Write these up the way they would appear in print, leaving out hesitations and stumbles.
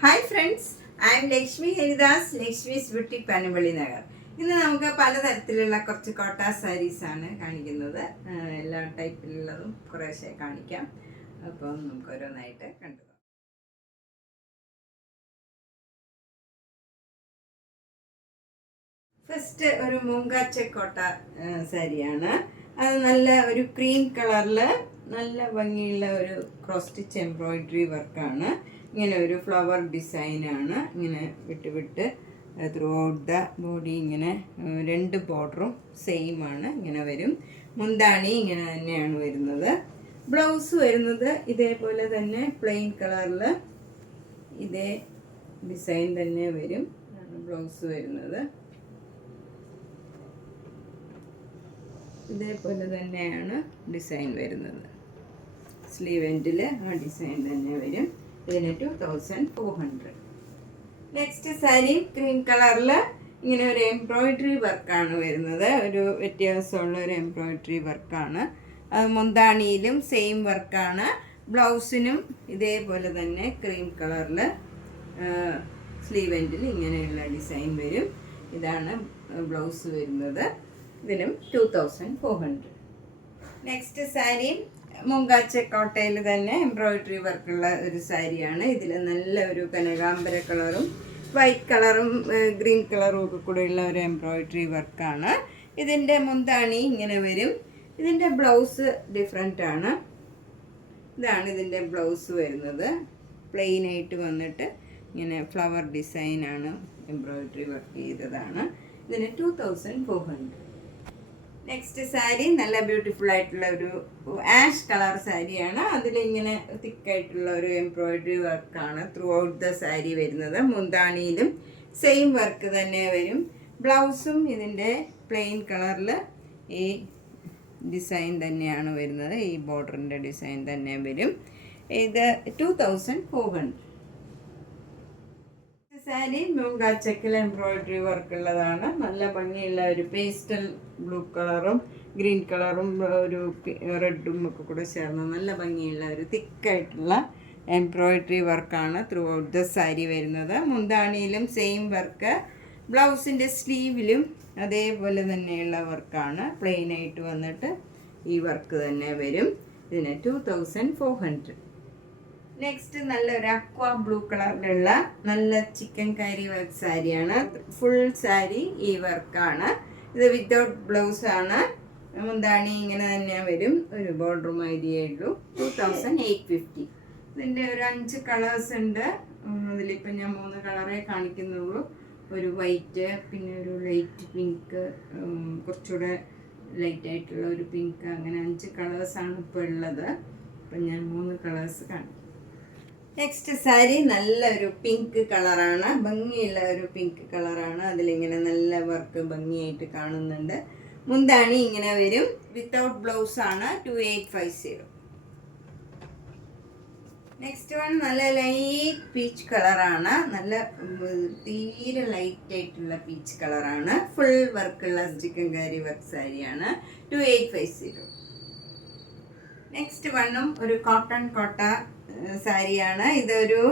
Hi friends, I M Lakshmi Haridas, Lakshmi's beauty Panampilly Nagar. ഇന്ന് നമുക്ക് പലതരത്തിലുള്ള കുറച്ച് കോട്ട സാരീസാണ് കാണിക്കുന്നത്. എല്ലാ ടൈപ്പിലുള്ളതും കുറേശ്ശെ കാണിക്കാം. അപ്പം നമുക്ക് ഓരോന്നായിട്ട് കണ്ടു. ഫസ്റ്റ് ഒരു മൂങ്കാച്ച കോട്ട സാരിയാണ്. അത് നല്ല ഒരു ക്രീം കളറിൽ നല്ല ഭംഗിയുള്ള ഒരു ക്രോസ് സ്റ്റിച്ച് എംബ്രോയിഡറി വർക്കാണ്. ഇങ്ങനെ ഒരു ഫ്ലവർ ഡിസൈനാണ്. ഇങ്ങനെ വിട്ട് വിട്ട് ത്രൂ ഔട്ട് ദ ബോഡി ഇങ്ങനെ രണ്ട് ബോർഡറും സെയിം ആണ്. ഇങ്ങനെ വരും. മുന്താണി ഇങ്ങനെ തന്നെയാണ് വരുന്നത്. ബ്ലൗസ് വരുന്നത് ഇതേപോലെ തന്നെ പ്ലെയിൻ കളറിൽ ഇതേ ഡിസൈൻ തന്നെ വരും. ബ്ലൗസ് വരുന്നത് ഇതേപോലെ തന്നെയാണ് ഡിസൈൻ വരുന്നത്. സ്ലീവ് എൻഡിൽ ആ ഡിസൈൻ തന്നെ വരും. ഇതിന് 2400. നെക്സ്റ്റ് സാരി ക്രീം കളറിൽ ഇങ്ങനെ ഒരു എംബ്രോയിഡറി വർക്കാണ് വരുന്നത്. ഒരു വ്യത്യാസമുള്ള ഒരു എംബ്രോയിഡറി വർക്കാണ്. അത് മുന്താണിയിലും സെയിം വർക്കാണ്. ബ്ലൗസിനും ഇതേപോലെ തന്നെ ക്രീം കളറിൽ സ്ലീവ് എൻഡിൽ ഇങ്ങനെയുള്ള ഡിസൈൻ വരും. ഇതാണ് ബ്ലൗസ് വരുന്നത്. ഇതിനും 2400. നെക്സ്റ്റ് സാരി മൂങ്കാച്ച കോട്ടയിൽ തന്നെ എംബ്രോയിഡറി വർക്കുള്ള ഒരു സാരിയാണ്. ഇതിൽ നല്ല ഒരു കനകാംബര കളറും വൈറ്റ് കളറും ഗ്രീൻ കളറും ഒക്കെ കൂടെയുള്ള ഒരു എംബ്രോയിഡറി വർക്കാണ്. ഇതിൻ്റെ മുന്താണി ഇങ്ങനെ വരും. ഇതിൻ്റെ ബ്ലൗസ് ഡിഫറെൻ്റ് ആണ്. ഇതാണ് ഇതിൻ്റെ ബ്ലൗസ് വരുന്നത്. പ്ലെയിൻ ആയിട്ട് വന്നിട്ട് ഇങ്ങനെ ഫ്ലവർ ഡിസൈനാണ് എംബ്രോയിഡറി വർക്ക് ചെയ്തതാണ്. ഇതിന് 2400. നെക്സ്റ്റ് സാരി നല്ല ബ്യൂട്ടിഫുൾ ആയിട്ടുള്ള ഒരു ആഷ് കളർ സാരിയാണ്. അതിലിങ്ങനെ തിക്കായിട്ടുള്ള ഒരു എംബ്രോയിഡറി വർക്കാണ് ത്രൂ ഔട്ട് ദ സാരി വരുന്നത്. മുന്താണിയിലും സെയിം വർക്ക് തന്നെ വരും. ബ്ലൗസും ഇതിൻ്റെ പ്ലെയിൻ കളറിൽ ഈ ഡിസൈൻ തന്നെയാണ് വരുന്നത്. ഈ ബോർഡറിൻ്റെ ഡിസൈൻ തന്നെ വരും. ഇത് 2400. സാരി മൂങ്കാച്ചക്കിൽ എംബ്രോയിഡറി വർക്ക് ഉള്ളതാണ്. നല്ല ഭംഗിയുള്ള ഒരു പേസ്റ്റൽ ബ്ലൂ കളറും ഗ്രീൻ കളറും ഒരു റെഡും ഒക്കെ കൂടെ ചേർന്ന് നല്ല ഭംഗിയുള്ള ഒരു തിക്കായിട്ടുള്ള എംബ്രോയിഡറി വർക്കാണ് ത്രൂ ഔട്ട് ദ സാരി വരുന്നത്. മുന്താണിയിലും സെയിം വർക്ക്. ബ്ലൗസിൻ്റെ സ്ലീവിലും അതേപോലെ തന്നെയുള്ള വർക്കാണ്. പ്ലെയിൻ ആയിട്ട് വന്നിട്ട് ഈ വർക്ക് തന്നെ വരും. ഇതിന് 2400. നെക്സ്റ്റ് നല്ലൊരു അക്വാ ബ്ലൂ കളറിലുള്ള നല്ല ചിക്കൻ കറി വർക്ക് സാരിയാണ്. ഫുൾ സാരി ഈ വർക്കാണ്. ഇത് വിത്തൗട്ട് ബ്ലൗസ് ആണ്. മുന്താണി ഇങ്ങനെ തന്നെ വരും. ഒരു ബോർഡർ മാതിരിയേ ഉള്ളൂ. 2850. ഇതിൻ്റെ ഒരു 5 കളേഴ്സ് ഉണ്ട്. അതിലിപ്പോൾ ഞാൻ 3 കളറേ കാണിക്കുന്നുള്ളൂ. ഒരു വൈറ്റ്, പിന്നെ ഒരു ലൈറ്റ് പിങ്ക്, കുറച്ചുകൂടെ ലൈറ്റായിട്ടുള്ള ഒരു പിങ്ക്, അങ്ങനെ 5 കളേഴ്സാണ് ഇപ്പോൾ ഉള്ളത്. അപ്പം ഞാൻ 3 കളേഴ്സ് കാണിക്കും. നെക്സ്റ്റ് സാരി നല്ലൊരു പിങ്ക് കളറാണ്. ഭംഗിയുള്ള ഒരു പിങ്ക് കളറാണ്. അതിലിങ്ങനെ നല്ല വർക്ക് ഭംഗിയായിട്ട് കാണുന്നുണ്ട്. മുന്താണി ഇങ്ങനെ വരും. വിത്തൗട്ട് ബ്ലൗസ് ആണ്. 2850. നെക്സ്റ്റ് വൺ നല്ല ലൈറ്റ് പീച്ച് കളറാണ്. നല്ല തീരെ ലൈറ്റ് ആയിട്ടുള്ള പീച്ച് കളറാണ്. ഫുൾ വർക്കുള്ള ചിക്കൻ കറി വർക്ക് സാരിയാണ്. 2850. നെക്സ്റ്റ് വണ്ണും ഒരു കോട്ടൺ കോട്ട സാരിയാണ്. ഇതൊരു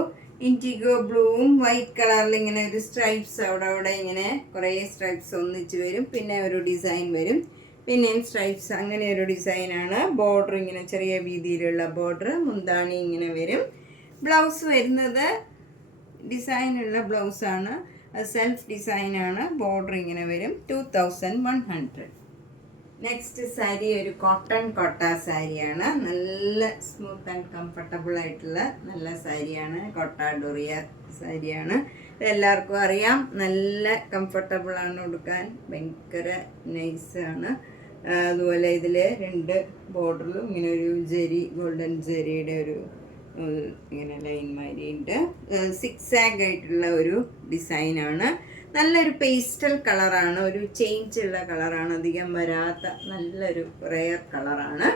ഇൻഡിഗോ ബ്ലൂവും വൈറ്റ് കളറിൽ ഇങ്ങനെ ഒരു സ്ട്രൈപ്സ് അവിടെ ഇങ്ങനെ കുറേ സ്ട്രൈപ്സ് ഒന്നിച്ച് വരും. പിന്നെ ഒരു ഡിസൈൻ വരും. പിന്നെയും സ്ട്രൈപ്സ്, അങ്ങനെ ഒരു ഡിസൈനാണ്. ബോർഡർ ഇങ്ങനെ ചെറിയ വീതിയിലുള്ള ബോർഡർ. മുന്താണി ഇങ്ങനെ വരും. ബ്ലൗസ് വരുന്നത് ഡിസൈനുള്ള ബ്ലൗസാണ്. അത് സെൽഫ് ഡിസൈനാണ്. ബോർഡർ ഇങ്ങനെ വരും. 2100. നെക്സ്റ്റ് സാരി ഒരു കോട്ടൺ കോട്ട സാരിയാണ്. നല്ല സ്മൂത്ത് ആൻഡ് കംഫർട്ടബിൾ ആയിട്ടുള്ള നല്ല സാരിയാണ്. കോട്ട ഡൊറിയ സാരിയാണ്. ഇതെല്ലാവർക്കും അറിയാം. നല്ല കംഫർട്ടബിളാണ് ഉടുക്കാൻ. ഭയങ്കര നൈസാണ്. അതുപോലെ ഇതിൽ 2 ബോർഡറിലും ഇങ്ങനെ ഒരു ജെറി, ഗോൾഡൻ ജെറിയുടെ ഒരു ഇങ്ങനെ ലൈൻ മാതിരിയുണ്ട്. 6 ആയിട്ടുള്ള ഒരു ഡിസൈനാണ്. നല്ലൊരു പേസ്റ്റൽ കളറാണ്. ഒരു ചേഞ്ച് ഉള്ള കളറാണ്. അധികം വരാത്ത നല്ലൊരു റെയർ കളറാണ്.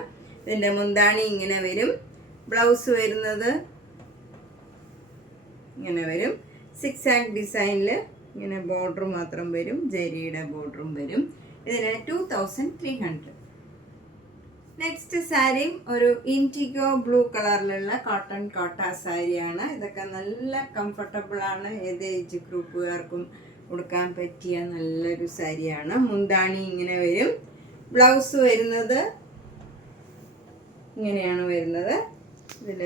ഇതിൻ്റെ മുന്താണി ഇങ്ങനെ വരും. ബ്ലൗസ് വരുന്നത് ഇങ്ങനെ വരും. 6 ഡിസൈനിൽ ഇങ്ങനെ ബോർഡർ മാത്രം വരും. ജെരിയുടെ ബോർഡറും വരും. ഇതിന് 2300. നെക്സ്റ്റ് സാരിയും ഒരു ഇൻഡിഗോ ബ്ലൂ കളറിലുള്ള കോട്ടൺ കോട്ട സാരിയാണ്. ഇതൊക്കെ നല്ല കംഫർട്ടബിൾ ആണ്, ഏത് ഏജ് ഗ്രൂപ്പുകാർക്കും ഉടുക്കാൻ പറ്റിയ നല്ലൊരു സാരിയാണ്. മുന്താണി ഇങ്ങനെ വരും. ബ്ലൗസ് വരുന്നത് ഇങ്ങനെയാണ് വരുന്നത്. ഇതിൽ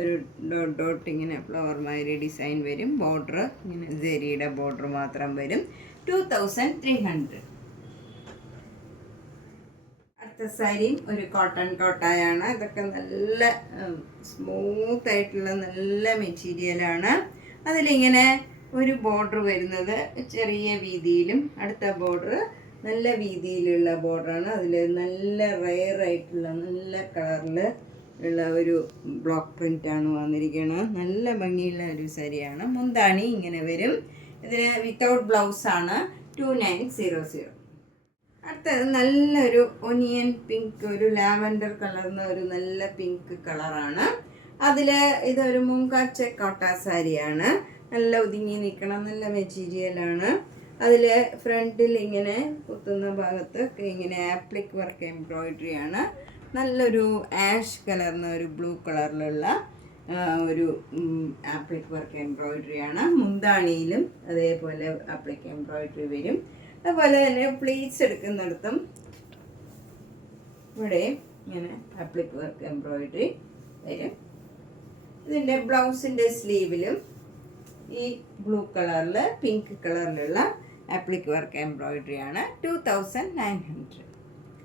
ഒരു ഡോട്ട് ഡോട്ട് ഇങ്ങനെ ഫ്ലവർ മാതിരി ഡിസൈൻ വരും. ബോർഡർ ഇങ്ങനെ ജെരിയുടെ ബോർഡർ മാത്രം വരും. 2300. അടുത്ത സാരിയും ഒരു കോട്ടൺ കോട്ടായാണ്. ഇതൊക്കെ നല്ല സ്മൂത്ത് ആയിട്ടുള്ള നല്ല മെറ്റീരിയലാണ്. അതിലിങ്ങനെ ഒരു ബോർഡർ വരുന്നത് ചെറിയ വീതിയിലും, അടുത്ത ബോർഡർ നല്ല വീതിയിലുള്ള ബോർഡറാണ്. അതിൽ നല്ല റെയർ ആയിട്ടുള്ള നല്ല കളറിൽ ഉള്ള ഒരു ബ്ലോക്ക് പ്രിൻ്റാണ് വന്നിരിക്കുന്നത്. നല്ല ഭംഗിയുള്ള ഒരു സാരിയാണ്. മുന്താണി ഇങ്ങനെ വരും. ഇതിന് വിത്തൗട്ട് ബ്ലൗസാണ്. 2900. അടുത്തത് നല്ലൊരു ഒനിയൻ പിങ്ക്, ഒരു ലാവൻഡർ കളർന്ന ഒരു നല്ല പിങ്ക് കളറാണ്. അതിൽ ഇതൊരു മുങ്കാച്ച കോട്ട സാരിയാണ്. നല്ല ഒതുങ്ങി നിൽക്കണം, നല്ല മെറ്റീരിയലാണ്. അതിൽ ഫ്രണ്ടിൽ ഇങ്ങനെ കുത്തുന്ന ഭാഗത്ത് ഇങ്ങനെ ആപ്ലിക് വർക്ക് എംബ്രോയിഡറി ആണ്. നല്ലൊരു ആഷ് കളർന്ന ഒരു ബ്ലൂ കളറിലുള്ള ഒരു ആപ്ലിക് വർക്ക് എംബ്രോയിഡറി ആണ്. മുന്താണിയിലും അതേപോലെ ആപ്ലിക് എംബ്രോയിഡറി വരും. അതുപോലെ തന്നെ പ്ലീറ്റ്സ് എടുക്കുന്നിടത്തും ഇവിടെ ഇങ്ങനെ ആപ്ലിക് വർക്ക് എംബ്രോയിഡറി വരും. ഇതിൻ്റെ ബ്ലൗസിൻ്റെ സ്ലീവിലും ഈ ബ്ലൂ കളറിൽ പിങ്ക് കളറിലുള്ള ആപ്ലിക് വർക്ക് എംബ്രോയിഡറി ആണ്. 2900.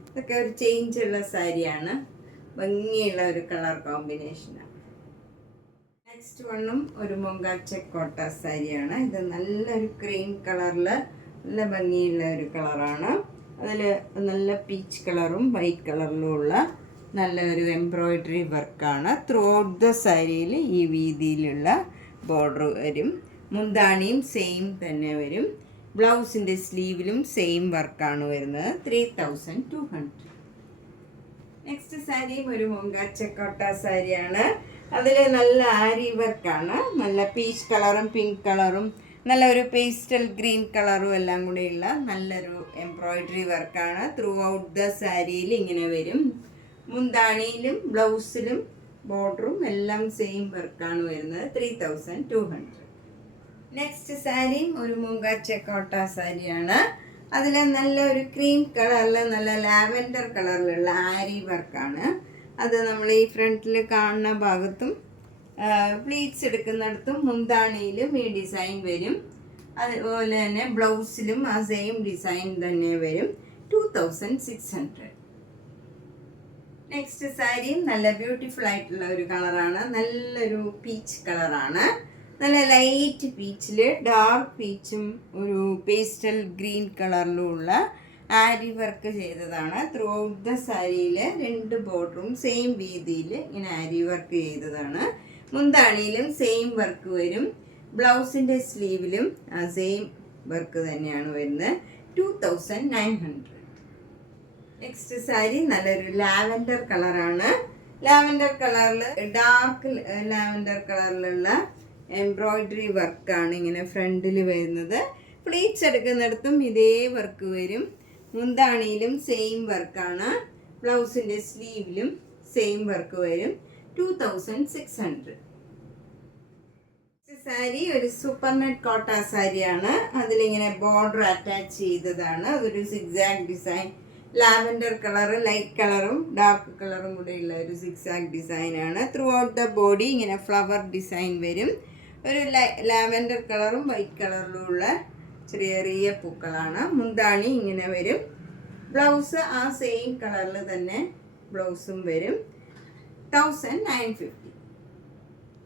ഇതൊക്കെ ഒരു ചേഞ്ച് ഉള്ള സാരിയാണ്, ഭംഗിയുള്ള ഒരു കളർ കോമ്പിനേഷനാണ്. നെക്സ്റ്റ് വണ്ണും ഒരു മൊങ്കാച്ച കോട്ട സാരിയാണ്. ഇത് നല്ലൊരു ക്രീം കളറിൽ നല്ല ഭംഗിയുള്ള ഒരു കളറാണ്. അതിൽ നല്ല പീച്ച് കളറും വൈറ്റ് കളറിലും ഉള്ള നല്ലൊരു എംബ്രോയിഡറി വർക്കാണ്. ത്രൂ ഔട്ട് ദ സാരിയിൽ ഈ വീതിയിലുള്ള ബോർഡർ വരും. മുന്താണിയും സെയിം തന്നെ വരും. ബ്ലൗസിൻ്റെ സ്ലീവിലും സെയിം വർക്കാണ് വരുന്നത്. 3200. നെക്സ്റ്റ് സാരിയും ഒരു മൊങ്കാച്ചക്കോട്ട സാരിയാണ്. അതിൽ നല്ല ആരി വർക്കാണ്. നല്ല പീച്ച് കളറും പിങ്ക് കളറും നല്ലൊരു പേസ്റ്റൽ ഗ്രീൻ കളറും എല്ലാം കൂടെയുള്ള നല്ലൊരു എംബ്രോയിഡറി വർക്കാണ്. ത്രൂ ഔട്ട് ദ സാരിയിൽ ഇങ്ങനെ വരും. മുന്താണിയിലും ബ്ലൗസിലും ബോർഡറും എല്ലാം സെയിം വർക്കാണ് വരുന്നത്. 3200. നെക്സ്റ്റ് സാരിയും ഒരു മുങ്കാച്ചക്കോട്ട സാരിയാണ്. അതിൽ നല്ലൊരു ക്രീം കളറിൽ നല്ല ലാവൻഡർ കളറിലുള്ള ആരി വർക്കാണ്. അത് നമ്മൾ ഈ ഫ്രണ്ടിൽ കാണുന്ന ഭാഗത്തും പ്ലീറ്റ്സ് എടുക്കുന്നിടത്തും മുന്താണിയിലും ഈ ഡിസൈൻ വരും. അതുപോലെ തന്നെ ബ്ലൗസിലും ആ സെയിം ഡിസൈൻ തന്നെ വരും. 2600. നെക്സ്റ്റ് സാരിയും നല്ല ബ്യൂട്ടിഫുൾ ആയിട്ടുള്ള ഒരു കളറാണ്. നല്ലൊരു പീച്ച് കളറാണ്. നല്ല ലൈറ്റ് പീച്ചിൽ ഡാർക്ക് പീച്ചും ഒരു പേസ്റ്റൽ ഗ്രീൻ കളറിലുള്ള ആരി വർക്ക് ചെയ്തതാണ്. ത്രൂ ഔട്ട് ദ സാരിയിൽ രണ്ട് ബോർഡറും സെയിം വീതിയിൽ ഇങ്ങനെ ആരി വർക്ക് ചെയ്തതാണ്. മുന്താണിയിലും സെയിം വർക്ക് വരും. ബ്ലൗസിൻ്റെ സ്ലീവിലും ആ സെയിം വർക്ക് തന്നെയാണ് വരുന്നത്. 2900. നെക്സ്റ്റ് സാരി നല്ലൊരു ലാവൻഡർ കളറാണ്. ലാവൻഡർ കളറിൽ ഡാർക്ക് ലാവൻഡർ കളറിലുള്ള എംബ്രോയിഡറി വർക്കാണ് ഇങ്ങനെ ഫ്രണ്ടിൽ വരുന്നത്. പ്ലീറ്റ്സ് എടുക്കുന്നിടത്തും ഇതേ വർക്ക് വരും. മുന്താണിയിലും സെയിം വർക്കാണ്. ബ്ലൗസിൻ്റെ സ്ലീവിലും സെയിം വർക്ക് വരും. 2600. സാരി ഒരു സൂപ്പർ നെറ്റ് കോട്ട സാരിയാണ്. അതിലിങ്ങനെ ബോർഡർ അറ്റാച്ച് ചെയ്തതാണ്. അതൊരു zigzag design, lavender colour light കളറും ഡാർക്ക് കളറും കൂടെയുള്ള ഒരു സിക്സാക് ഡിസൈനാണ്. ത്രൂ ഔട്ട് ദ ബോഡി ഇങ്ങനെ ഫ്ലവർ ഡിസൈൻ വരും. ഒരു ലാവൻഡർ കളറും വൈറ്റ് കളറിലുള്ള ചെറിയ ചെറിയ പൂക്കളാണ്. മുന്താണി ഇങ്ങനെ വരും. ബ്ലൗസ് ആ സെയിം കളറിൽ തന്നെ ബ്ലൗസും വരും. 1950.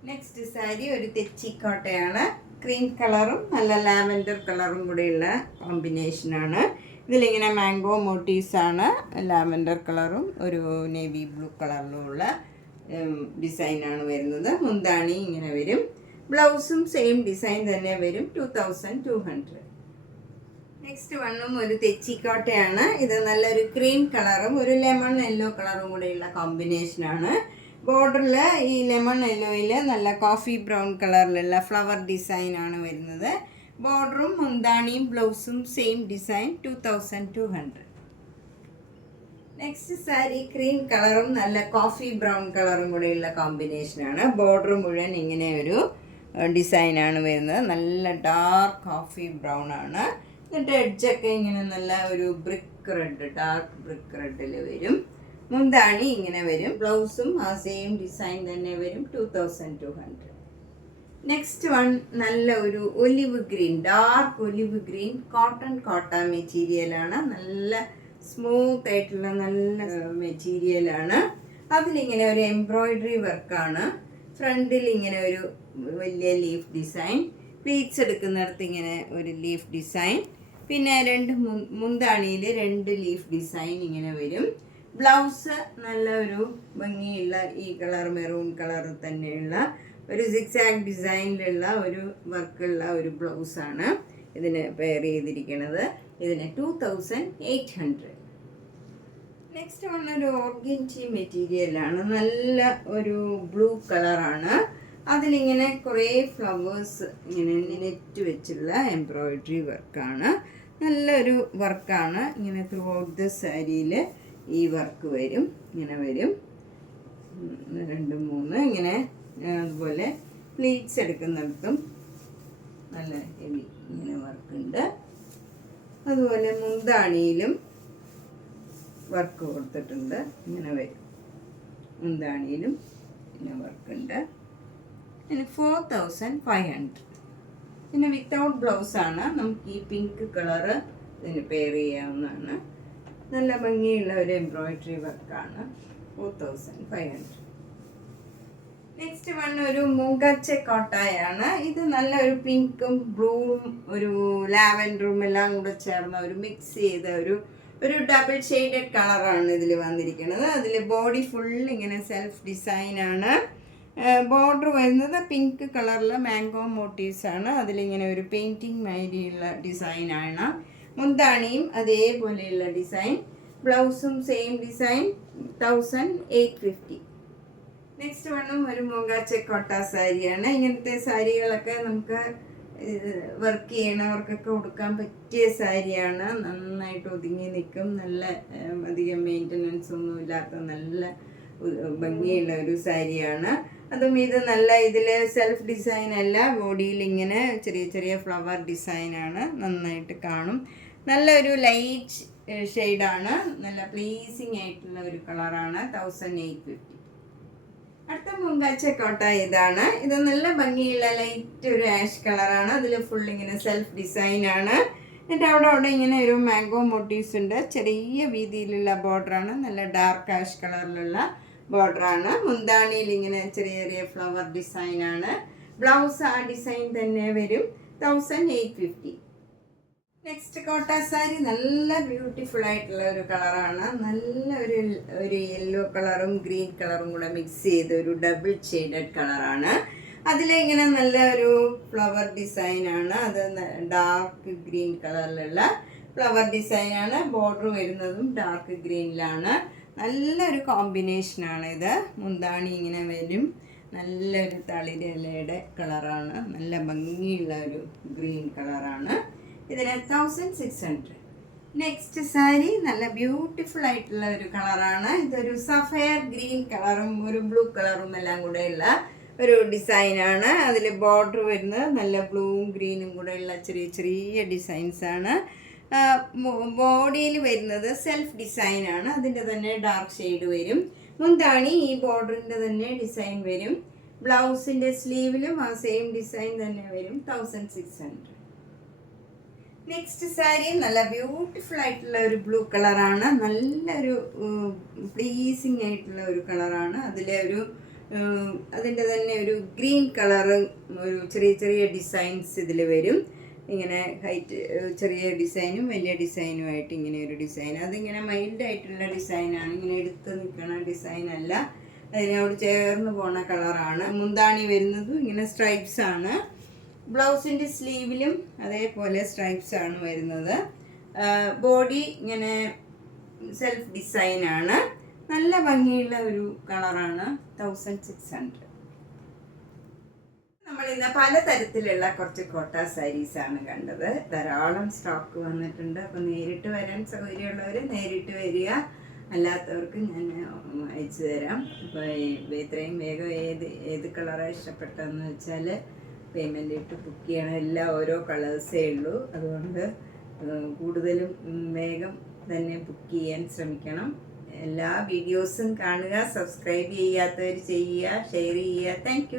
നെക്സ്റ്റ് സാരി ഒരു തെച്ചിക്കോട്ടയാണ്. ക്രീം കളറും നല്ല ലാവൻഡർ കളറും കൂടെയുള്ള കോമ്പിനേഷനാണ്. ഇതിലിങ്ങനെ മാംഗോ മോട്ടീവ്സാണ്. ലാവൻഡർ കളറും ഒരു നേവി ബ്ലൂ കളറിലുമുള്ള ഡിസൈനാണ് വരുന്നത്. മുന്താണി ഇങ്ങനെ വരും. ബ്ലൗസും സെയിം ഡിസൈൻ തന്നെ വരും. 2200. നെക്സ്റ്റ് വണ്ണും ഒരു തെച്ചിക്കോട്ടയാണ്. ഇത് നല്ലൊരു ക്രീം കളറും ഒരു ലെമൺ യെല്ലോ കളറും കൂടെയുള്ള കോമ്പിനേഷനാണ്. ബോർഡറിൽ ഈ ലെമൺ യെല്ലോയിൽ നല്ല കോഫി ബ്രൗൺ കളറിലുള്ള ഫ്ലവർ ഡിസൈനാണ് വരുന്നത്. ബോർഡറും മുന്താണിയും ബ്ലൗസും same design. 2200. Next sari cream കളറും നല്ല കോഫി ബ്രൗൺ കളറും കൂടെയുള്ള കോമ്പിനേഷനാണ്. ബോർഡർ മുഴുവൻ ഇങ്ങനെ ഒരു ഡിസൈനാണ് വരുന്നത്. നല്ല ഡാർക്ക് കോഫി ബ്രൗൺ ആണ്. എന്നിട്ട് എഡ്ജൊക്കെ ഇങ്ങനെ നല്ല ഒരു ബ്രിക്ക് റെഡ്, ഡാർക്ക് ബ്രിക്ക് റെഡിൽ വരും. മുന്താണി ഇങ്ങനെ വരും. ബ്ലൗസും ആ സെയിം ഡിസൈൻ തന്നെ വരും. 2200. നെക്സ്റ്റ് വൺ നല്ല ഒരു olive green, dark olive green കോട്ട മെറ്റീരിയലാണ്. നല്ല സ്മൂത്ത് ആയിട്ടുള്ള നല്ല മെറ്റീരിയലാണ്. അതിലിങ്ങനെ ഒരു എംബ്രോയിഡറി വർക്കാണ്. ഫ്രണ്ടിൽ ഇങ്ങനെ ഒരു വലിയ ലീഫ് ഡിസൈൻ, പ്ലീറ്റ്സ് എടുക്കുന്നിടത്ത് ഇങ്ങനെ ഒരു ലീഫ് ഡിസൈൻ, പിന്നെ മുന്താണിയിൽ 2 ലീഫ് ഡിസൈൻ ഇങ്ങനെ വരും. ബ്ലൗസ് നല്ല ഒരു ഭംഗിയുള്ള ഈ കളർ മെറൂൺ കളർ തന്നെയുള്ള ഒരു സിക്സാഗ് ഡിസൈനിലുള്ള ഒരു വർക്കുള്ള ഒരു ബ്ലൗസാണ് ഇതിന് പെയർ ചെയ്തിരിക്കുന്നത്. ഇതിന് 2800. നെക്സ്റ്റ് വൺ ഒരു ഓർഗൻസി മെറ്റീരിയലാണ്. നല്ല ഒരു ബ്ലൂ കളറാണ്. അതിലിങ്ങനെ കുറേ ഫ്ലവേഴ്സ് ഇങ്ങനെ നെറ്റ് വെച്ചുള്ള എംബ്രോയിഡറി വർക്കാണ്. നല്ലൊരു വർക്കാണ്. ഇങ്ങനെ ത്രൂ ഔട്ട് ദ സാരിയിൽ ഈ വർക്ക് വരും. ഇങ്ങനെ വരും 2, 3 ഇങ്ങനെ. അതുപോലെ പ്ലീറ്റ്സ് എടുക്കുന്നിടത്തും നല്ല ഹെവി ഇങ്ങനെ വർക്കുണ്ട്. അതുപോലെ മുന്താണിയിലും വർക്ക് കൊടുത്തിട്ടുണ്ട്. ഇങ്ങനെ വരും. മുന്താണിയിലും ഇങ്ങനെ വർക്കുണ്ട്. പിന്നെ 4500. പിന്നെ വിത്തൗട്ട് ബ്ലൗസാണ്. നമുക്ക് ഈ പിങ്ക് കളറ് ഇതിന് പെയർ ചെയ്യാവുന്നതാണ്. നല്ല ഭംഗിയുള്ള ഒരു എംബ്രോയിഡറി വർക്കാണ്. 4500. നെക്സ്റ്റ് വൺ ഒരു മൂഗാച്ചെ കോട്ടായാണ്. ഇത് നല്ലൊരു പിങ്കും ബ്ലൂവും ഒരു ലാവൻഡറും എല്ലാം കൂടെ ചേർന്ന ഒരു മിക്സ് ചെയ്ത ഒരു ഡബിൾ ഷെയ്ഡഡ് കളറാണ് ഇതിൽ വന്നിരിക്കുന്നത്. അതിൽ ബോഡി ഫുൾ ഇങ്ങനെ സെൽഫ് ഡിസൈനാണ്. ബോർഡർ വരുന്നത് പിങ്ക് കളറിൽ മാംഗോ മോട്ടീവ്സ് ആണ്. അതിലിങ്ങനെ ഒരു പെയിൻറ്റിങ് മാതിരിയുള്ള ഡിസൈനാണ്. മുന്താണിയും അതേപോലെയുള്ള ഡിസൈൻ. ബ്ലൗസും സെയിം ഡിസൈൻ. 1850. നെക്സ്റ്റ് വണ്ണും ഒരു മൂഗാച്ചെ കോട്ട സാരിയാണ്. ഇങ്ങനത്തെ സാരികളൊക്കെ നമുക്ക് വർക്ക് ചെയ്യണവർക്കൊക്കെ കൊടുക്കാൻ പറ്റിയ സാരിയാണ്. നന്നായിട്ട് ഒതുങ്ങി നിൽക്കും. നല്ല അധികം മെയിൻ്റനൻസ് ഒന്നും ഇല്ലാത്ത നല്ല ഭംഗിയുള്ള ഒരു സാരിയാണ്. അതും ഇത് നല്ല ഇതിൽ സെൽഫ് ഡിസൈൻ അല്ല, ബോഡിയിൽ ഇങ്ങനെ ചെറിയ ചെറിയ ഫ്ലവർ ഡിസൈനാണ്. നന്നായിട്ട് കാണും. നല്ലൊരു ലൈറ്റ് ഷെയ്ഡാണ്. നല്ല പ്ലീസിങ് ആയിട്ടുള്ള ഒരു കളറാണ്. 1850. അടുത്ത മൂഗാച്ചെ കോട്ട ഇതാണ്. ഇത് നല്ല ഭംഗിയുള്ള ലൈറ്റ് ഒരു ആഷ് കളറാണ്. അതിൽ ഫുൾ ഇങ്ങനെ സെൽഫ് ഡിസൈനാണ്. എന്നിട്ട് അവിടെ ഇങ്ങനെ ഒരു മാംഗോ മോട്ടീവ്സ് ഉണ്ട്. ചെറിയ വീതിയിലുള്ള ബോർഡറാണ്. നല്ല ഡാർക്ക് ആഷ് കളറിലുള്ള ബോർഡറാണ്. മുന്താണിയിൽ ഇങ്ങനെ ചെറിയ ചെറിയ ഫ്ലവർ ഡിസൈനാണ്. ബ്ലൗസ് ആ ഡിസൈൻ തന്നെ വരും. 1850. നെക്സ്റ്റ് കോട്ട സാരി നല്ല ബ്യൂട്ടിഫുൾ ആയിട്ടുള്ള ഒരു കളറാണ്. നല്ല ഒരു യെല്ലോ കളറും ഗ്രീൻ കളറും കൂടെ മിക്സ് ചെയ്ത ഒരു ഡബിൾ ഷെയ്ഡഡ് കളറാണ്. അതിലിങ്ങനെ നല്ല ഒരു ഫ്ലവർ ഡിസൈനാണ്. അത് ഡാർക്ക് ഗ്രീൻ കളറിലുള്ള ഫ്ലവർ ഡിസൈനാണ്. ബോർഡർ വരുന്നതും ഡാർക്ക് ഗ്രീനിലാണ്. നല്ലൊരു കോമ്പിനേഷനാണ് ഇത്. മുന്താണി ഇങ്ങനെ വരും. നല്ലൊരു തളിരിലയുടെ കളറാണ്. നല്ല ഭംഗിയുള്ള ഒരു ഗ്രീൻ കളറാണ്. ഇതിന് 1600. നെക്സ്റ്റ് സാരി നല്ല ബ്യൂട്ടിഫുൾ ആയിട്ടുള്ള ഒരു കളറാണ്. ഇതൊരു സഫയർ ഗ്രീൻ കളറും ഒരു ബ്ലൂ കളറും എല്ലാം കൂടെയുള്ള ഒരു ഡിസൈനാണ്. അതിൽ ബോർഡർ വരുന്നത് നല്ല ബ്ലൂവും ഗ്രീനും കൂടെയുള്ള ചെറിയ ചെറിയ ഡിസൈൻസാണ്. ബോഡിയിൽ വരുന്നത് സെൽഫ് ഡിസൈനാണ്. അതിൻ്റെ തന്നെ ഡാർക്ക് ഷെയ്ഡ് വരും. മുന്താണി ഈ ബോർഡറിൻ്റെ തന്നെ ഡിസൈൻ വരും. ബ്ലൗസിൻ്റെ സ്ലീവിലും ആ സെയിം ഡിസൈൻ തന്നെ വരും. 1600. നെക്സ്റ്റ് സാരി നല്ല ബ്യൂട്ടിഫുൾ ആയിട്ടുള്ള ഒരു ബ്ലൂ കളറാണ്. നല്ലൊരു പ്ലീസിങ് ആയിട്ടുള്ള ഒരു കളറാണ്. അതിൻ്റെ തന്നെ ഒരു ഗ്രീൻ കളറ് ഒരു ചെറിയ ചെറിയ ഡിസൈൻസ് ഇതിൽ വരും. ഇങ്ങനെ ഹൈറ്റ് ചെറിയ ഡിസൈനും വലിയ ഡിസൈനുമായിട്ട് ഇങ്ങനെ ഒരു ഡിസൈൻ. അതിങ്ങനെ മൈൽഡായിട്ടുള്ള ഡിസൈനാണ്. ഇങ്ങനെ എടുത്ത് നിൽക്കുന്ന ഡിസൈനല്ല. അതിനോട് ചേർന്ന് പോണ കളറാണ്. മുന്താണി വരുന്നതും ഇങ്ങനെ സ്ട്രൈപ്സ് ആണ്. ബ്ലൗസിൻ്റെ സ്ലീവിലും അതേപോലെ സ്ട്രൈപ്സ് ആണ് വരുന്നത്. ബോഡി ഇങ്ങനെ സെൽഫ് ഡിസൈനാണ്. നല്ല ഭംഗിയുള്ള ഒരു കളറാണ്. 1600. നമ്മളിന്ന് പലതരത്തിലുള്ള കുറച്ച് കോട്ട സാരീസാണ് കണ്ടത്. ധാരാളം സ്റ്റോക്ക് വന്നിട്ടുണ്ട്. അപ്പോൾ നേരിട്ട് വരാൻ സൗകര്യമുള്ളവർ നേരിട്ട് വരിക. അല്ലാത്തവർക്ക് ഞാൻ അയച്ചു തരാം. അപ്പോൾ ഇത്രയും വേഗം ഏത് കളറാണ് ഇഷ്ടപ്പെട്ടതെന്ന് വെച്ചാൽ പേയ്മെൻ്റ് ഇട്ട് ബുക്ക് ചെയ്യണം. എല്ലാം ഓരോ കളേഴ്സേ ഉള്ളൂ. അതുകൊണ്ട് കൂടുതലും വേഗം തന്നെ ബുക്ക് ചെയ്യാൻ ശ്രമിക്കണം. എല്ലാ വീഡിയോസും കാണുക, സബ്സ്ക്രൈബ് ചെയ്യാത്തവർ ചെയ്യുക, ഷെയർ ചെയ്യുക. താങ്ക്